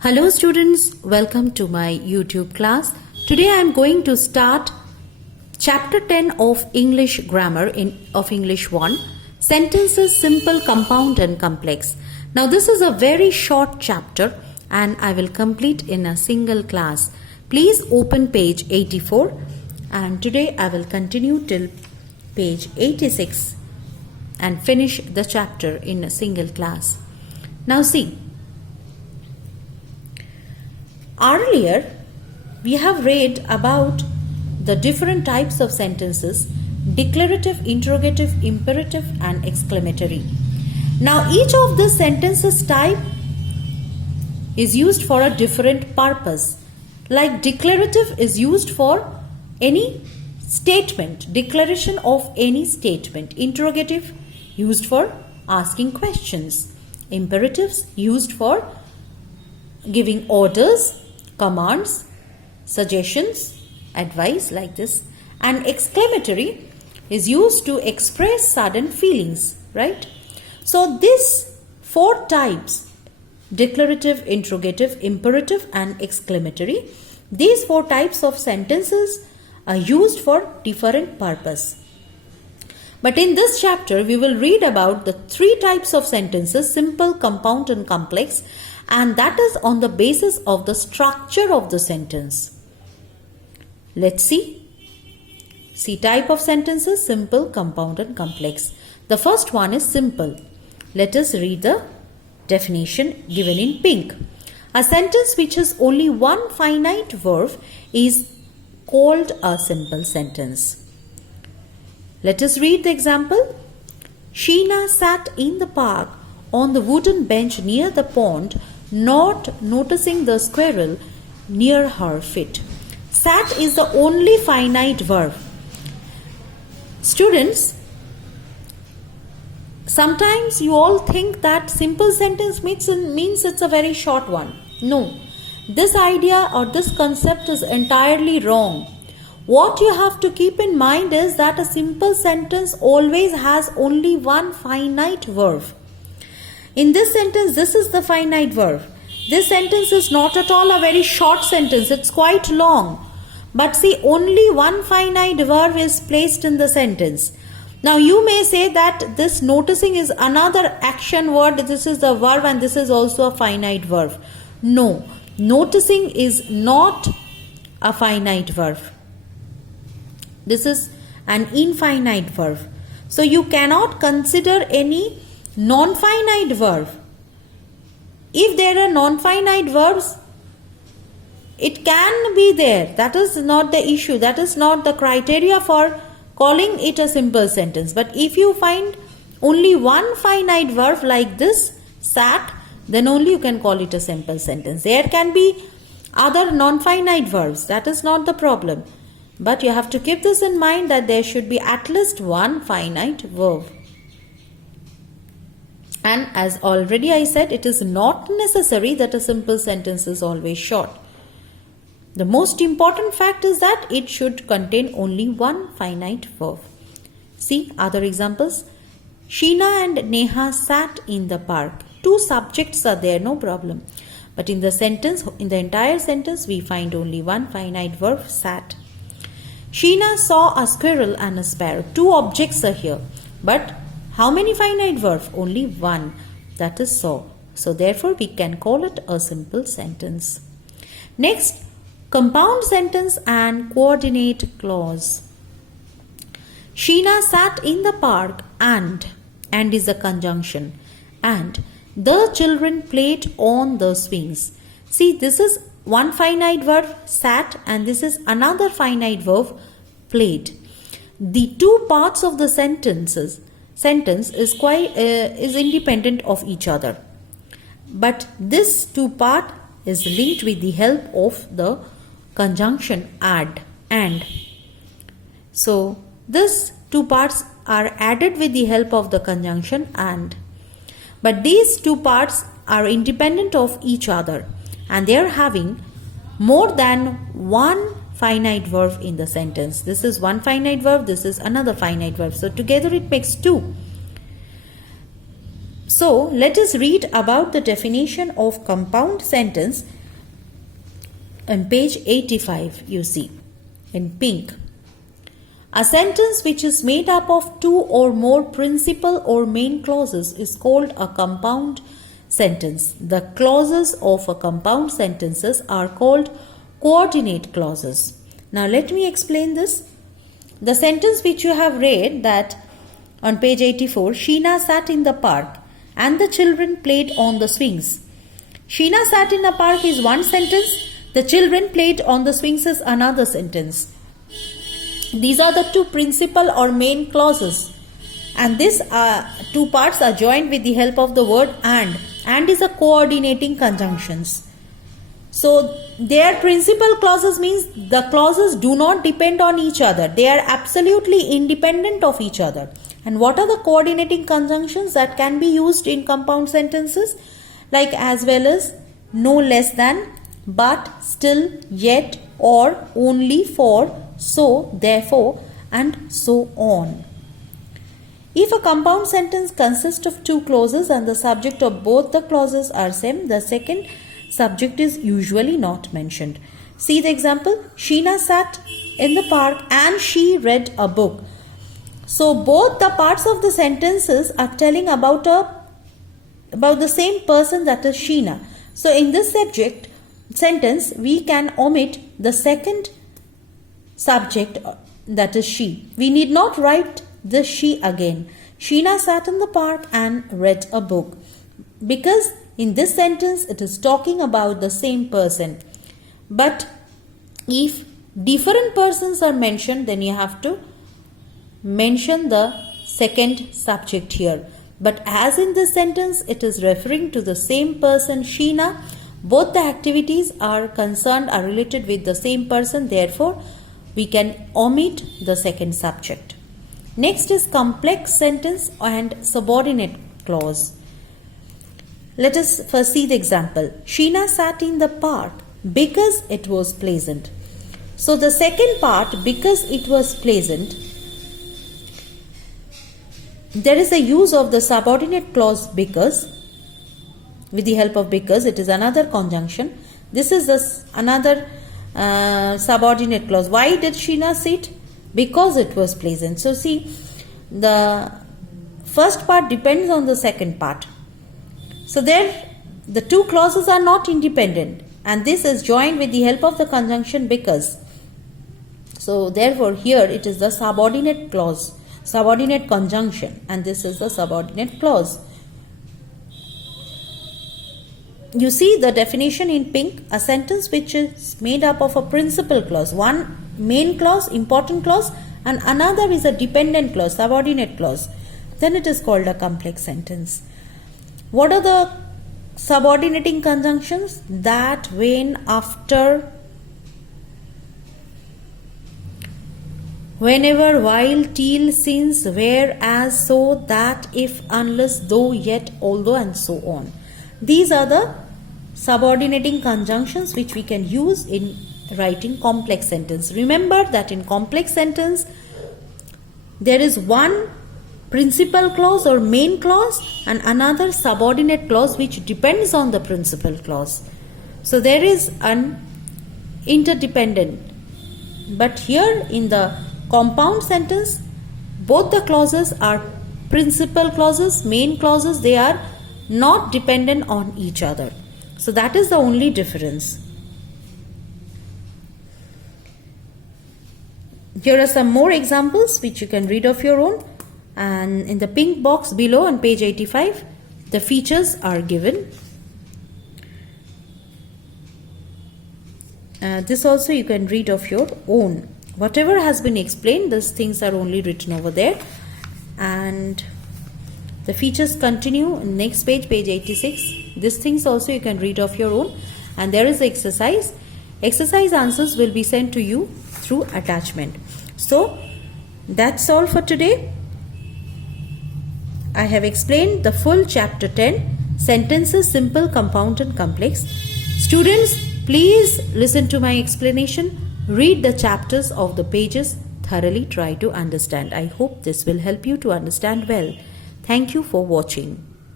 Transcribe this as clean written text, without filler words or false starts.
Hello students, welcome to my YouTube class. Today I am going to start chapter 10 of English grammar of English 1, sentences simple, compound and complex. Now this is a very short chapter and I will complete in a single class. Please open page 84 and today I will continue till page 86 and finish the chapter in a single class. Now see, earlier we have read about the different types of sentences: declarative, interrogative, imperative and exclamatory. Now each of the sentences type is used for a different purpose. Like declarative is used for any statement, declaration of any statement. Interrogative used for asking questions. Imperatives used for giving orders, commands, suggestions, advice, like this. And exclamatory is used to express sudden feelings, right? So these four types, declarative, interrogative, imperative and exclamatory, these four types of sentences are used for different purpose. But in this chapter we will read about the three types of sentences: simple, compound and complex, and that is on the basis of the structure of the sentence. Let's see. See, type of sentences: simple, compound and complex. The first one is simple. Let us read the definition given in pink. A sentence which has only one finite verb is called a simple sentence. Let us read the example. Sheena sat in the park on the wooden bench near the pond, not noticing the squirrel near her feet. Sat is the only finite verb. Students, sometimes you all think that simple sentence means it's a very short one. No, this idea or this concept is entirely wrong. What you have to keep in mind is that a simple sentence always has only one finite verb. In this sentence, this is the finite verb. This sentence is not at all a very short sentence. It's quite long. But see, only one finite verb is placed in the sentence. Now you may say that this noticing is another action word. This is the verb and this is also a finite verb. No, noticing is not a finite verb. This is an infinite verb. So you cannot consider any non-finite verb. If there are non-finite verbs, it can be there. That is not the issue. That is not the criteria for calling it a simple sentence. But if you find only one finite verb like this, sat, then only you can call it a simple sentence. There can be other non-finite verbs. That is not the problem. But you have to keep this in mind that there should be at least one finite verb. And as already I said, it is not necessary that a simple sentence is always short. The most important fact is that it should contain only one finite verb. See other examples. Sheena and Neha sat in the park. Two subjects are there, no problem. But in the sentence, in the entire sentence, we find only one finite verb, sat. Sheena saw a squirrel and a sparrow. Two objects are here. But how many finite verbs? Only one. That is saw. So therefore we can call it a simple sentence. Next, compound sentence and coordinate clause. Sheena sat in the park and is a conjunction. And the children played on the swings. See, this is one finite verb, sat, and this is another finite verb, played. The two parts of the sentence is independent of each other. But this two part is linked with the help of the conjunction and. So these two parts are added with the help of the conjunction and. But these two parts are independent of each other and they are having more than one finite verb in the sentence. This is one finite verb, this is another finite verb. So together it makes two. So let us read about the definition of compound sentence on page 85, you see, in pink. A sentence which is made up of two or more principal or main clauses is called a compound sentence. The clauses of a compound sentences are called coordinate clauses. Now let me explain this. The sentence which you have read, that on page 84, Sheena sat in the park and the children played on the swings. Sheena sat in the park is one sentence. The children played on the swings is another sentence. These are the two principal or main clauses. And these two parts are joined with the help of the word and. And is a coordinating conjunctions. So their principal clauses means the clauses do not depend on each other. They are absolutely independent of each other. And what are the coordinating conjunctions that can be used in compound sentences? Like as well as no less than, but, still, yet, or, only, for, so, therefore, and so on. If a compound sentence consists of two clauses and the subject of both the clauses are same, the second subject is usually not mentioned. See the example. Sheena sat in the park and she read a book. So both the parts of the sentences are telling about the same person, that is Sheena. So in this sentence we can omit the second subject, that is she. We need not write the she again. Sheena sat in the park and read a book, because in this sentence it is talking about the same person. But if different persons are mentioned, then you have to mention the second subject here. But as in this sentence it is referring to the same person, Sheena, both the activities are related with the same person, therefore we can omit the second subject. Next is complex sentence and subordinate clause. Let us first see the example. Sheena sat in the park because it was pleasant. So the second part, because it was pleasant, there is a use of the subordinate clause because. With the help of because, it is another conjunction. This is another subordinate clause. Why did Sheena sit? Because it was pleasant. So see, the first part depends on the second part. So there, the two clauses are not independent, and this is joined with the help of the conjunction because. So therefore here it is the subordinate clause, subordinate conjunction, and this is the subordinate clause. You see the definition in pink, a sentence which is made up of a principal clause, one main clause, important clause, and another is a dependent clause, subordinate clause. Then it is called a complex sentence. What are the subordinating conjunctions? That, when, after, whenever, while, till, since, where, as, so, that, if, unless, though, yet, although, and so on. These are the subordinating conjunctions which we can use in writing complex sentence. Remember that in complex sentence there is one principal clause or main clause and another subordinate clause which depends on the principal clause. So there is an interdependent. But here in the compound sentence, both the clauses are principal clauses, main clauses. They are not dependent on each other. So that is the only difference. Here are some more examples which you can read of your own, and in the pink box below on page 85 the features are given. This also you can read of your own. Whatever has been explained, these things are only written over there, and the features continue in next page, page 86. These things also you can read of your own, and there is the exercise. Exercise answers will be sent to you through attachment. So that's all for today. I have explained the full chapter 10, sentences, simple, compound and complex. Students, please listen to my explanation. Read the chapters of the pages thoroughly, try to understand. I hope this will help you to understand well. Thank you for watching.